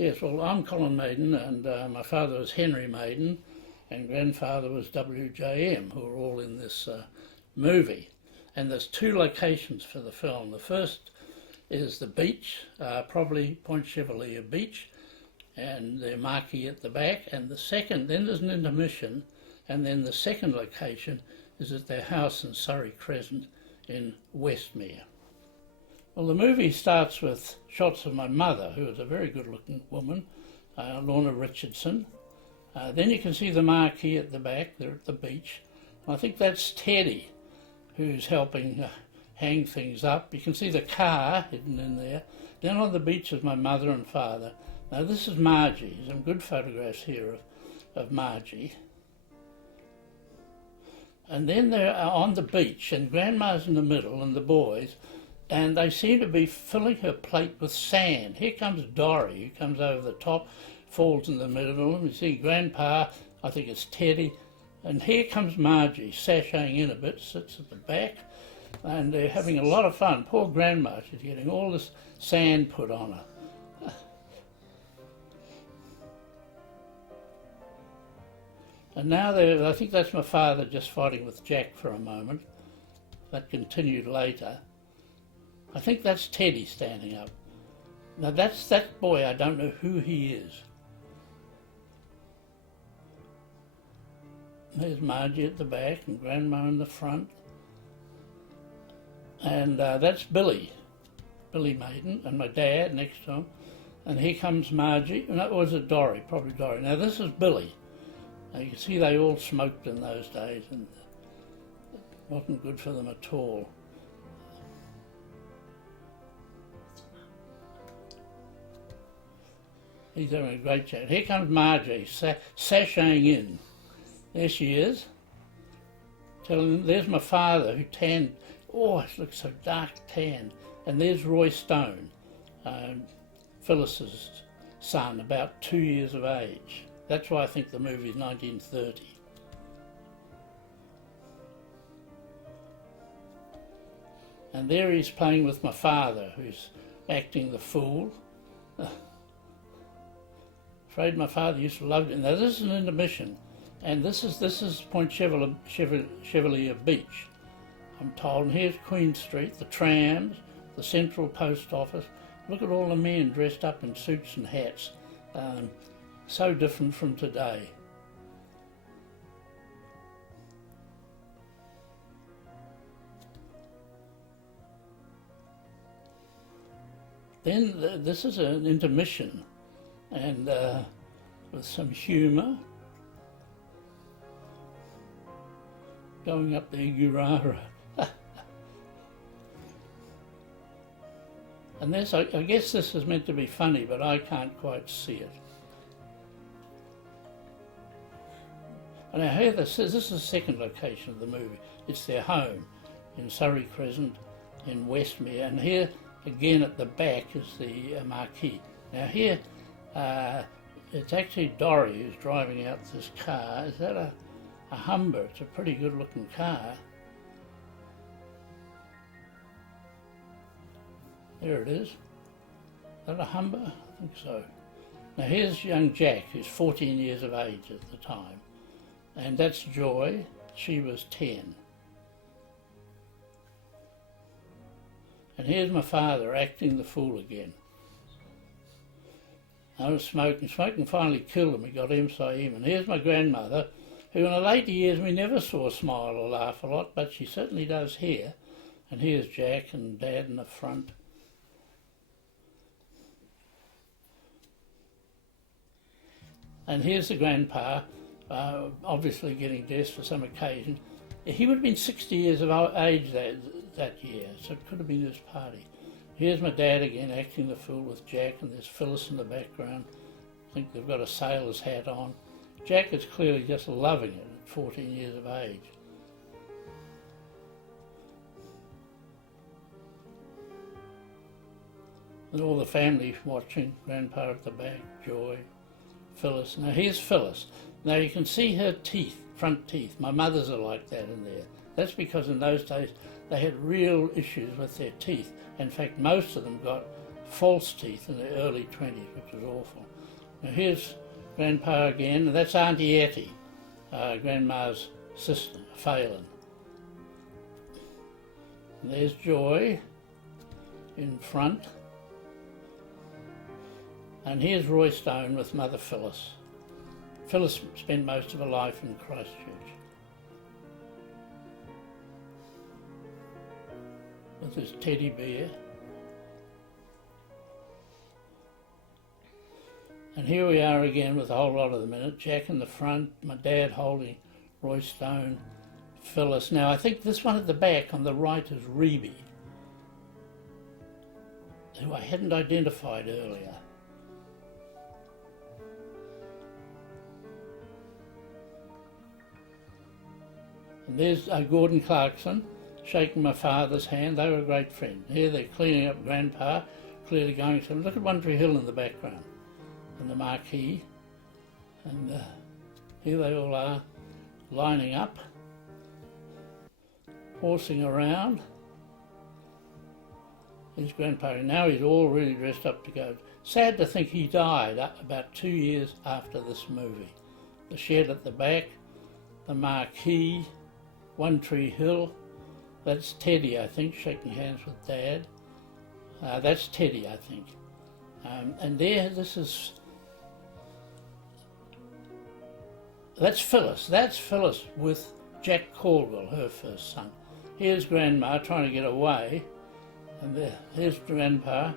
Yes, well, I'm Colin Maiden, and my father was Henry Maiden, and grandfather was W.J.M., who are all in this movie. And there's two locations for the film. The first is the beach, probably Point Chevalier Beach, and their marquee at the back. And the second, then there's an intermission, and then the second location is at their house in Surrey Crescent in Westmere. Well, the movie starts with shots of my mother, who is a very good-looking woman, Lorna Richardson. Then you can see the marquee at the back, there at the beach. I think that's Teddy, who's helping hang things up. You can see the car hidden in there. Down on the beach is my mother and father. Now this is Margie. Some good photographs here of Margie. And then they're on the beach, and Grandma's in the middle, and the boys, and they seem to be filling her plate with sand. Here comes Dorry, who comes over the top, falls in the middle, and you see Grandpa, I think it's Teddy, and here comes Margie, sashaying in a bit, sits at the back, and they're having a lot of fun. Poor Grandma, she's getting all this sand put on her. And now I think that's my father just fighting with Jack for a moment. That continued later. I think that's Teddy standing up. Now that's that boy, I don't know who he is. There's Margie at the back and Grandma in the front. And that's Billy Maiden, and my dad next to him. And here comes Margie, and that was Dorry, probably Dorry. Now this is Billy. Now you can see they all smoked in those days, and it wasn't good for them at all. He's having a great chat. Here comes Margie, sashaying in. There she is. Telling them, there's my father who tanned. Oh, it looks so dark tan. And there's Roy Stone, Phyllis's son, about 2 years of age. That's why I think the movie is 1930. And there he's playing with my father, who's acting the fool. Afraid my father used to love it. Now this is an intermission, and this is Point Chevalier Beach, I'm told. And here's Queen Street, the trams, the Central Post Office. Look at all the men dressed up in suits and hats. So different from today. Then this is an intermission, and with some humour, going up the Gurara. And this, I guess this is meant to be funny, but I can't quite see it. And I hear this is the second location of the movie. It's their home in Surrey Crescent in Westmere, and here again at the back is the marquee. Now here, it's actually Dorry who's driving out this car. Is that a Humber? It's a pretty good looking car. There it is. Is that a Humber? I think so. Now here's young Jack, who's 14 years of age at the time. And that's Joy. She was 10. And here's my father acting the fool again. I was smoking. Smoking finally killed him. He got MSIM. And here's my grandmother, who in the later years we never saw smile or laugh a lot, but she certainly does here. And here's Jack and Dad in the front. And here's the grandpa, obviously getting dressed for some occasion. He would have been 60 years of age that year, so it could have been his party. Here's my dad again acting the fool with Jack, and there's Phyllis in the background. I think they've got a sailor's hat on. Jack is clearly just loving it at 14 years of age. And all the family watching, Grandpa at the back, Joy, Phyllis. Now here's Phyllis. Now you can see her teeth, front teeth. My mother's are like that in there. That's because in those days they had real issues with their teeth. In fact, most of them got false teeth in the early 20s, which was awful. Now here's Grandpa again, and that's Auntie Etty, Grandma's sister, Phelan. And there's Joy in front. And here's Roy Stone with Mother Phyllis. Phyllis spent most of her life in Christchurch. With his teddy bear. And here we are again with a whole lot of them in it. Jack in the front, my dad holding Roy Stone, Phyllis. Now I think this one at the back on the right is Reby, who I hadn't identified earlier. And there's Gordon Clarkson shaking my father's hand. They were great friends. Here they're cleaning up Grandpa, clearly going to look at One Tree Hill in the background and the marquee. And here they all are lining up, horsing around. Here's Grandpa. Now he's all really dressed up to go. Sad to think he died about 2 years after this movie. The shed at the back, the marquee, One Tree Hill. That's Teddy, I think, shaking hands with Dad. That's Teddy, I think. And there, that's Phyllis. That's Phyllis with Jack Caldwell, her first son. Here's Grandma trying to get away. And here's Grandpa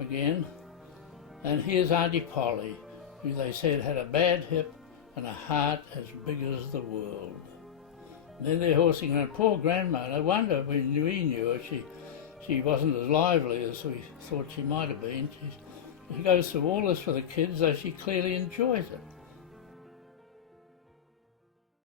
again. And here's Auntie Polly, who they said had a bad hip and a heart as big as the world. And then they're horsing around. Poor Grandma, no wonder when we knew her, she wasn't as lively as we thought she might have been. She goes through all this for the kids, though she clearly enjoys it.